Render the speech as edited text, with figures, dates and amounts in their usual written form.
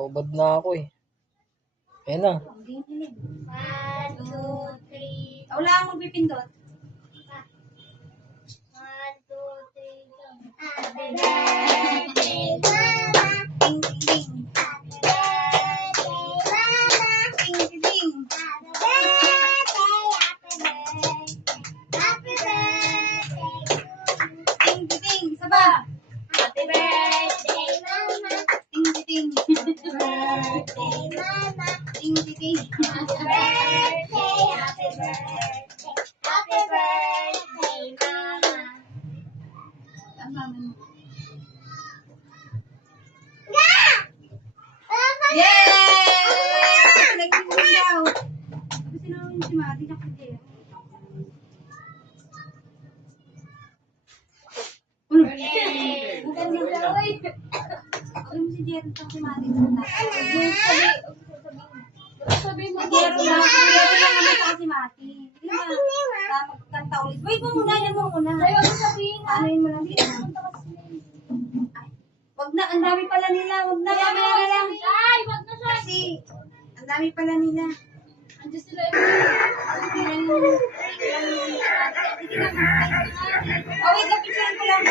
Naubad na ako eh. Ayan na. 1, 2, 3. Wala akong magpipindot. 1, 2, 3, go. Happy birthday, Mama. Ding, ding, ding. Happy birthday, Mama. Ding, ding, ding. Happy birthday, happy birthday. Ding, ding, ding. Saba. Happy birthday, Mama. Ding, ding, ding. Happy birthday, Mama. Ding, ding, ding. Happy birthday, happy birthday. Happy birthday, Mama. Ang mama mo. Yay! Nag-ibig daw. Gusto na si Mati na kasi. Alam mo si Jerry sa si Mati. Sabihin mo, Jerry lang naman sa si Mati. Hindi ba? Magkanta ulit. Wait mo muna, yan mo muna. Ayaw mo sabihin. Anoin mo lang. Wag na, ang dami pala nila. Wag na, mamaya na lang. Ay, wag na siya. Kasi, ang dami pala nila. Andiyan sila yung oh, wait, napicturean ko lang.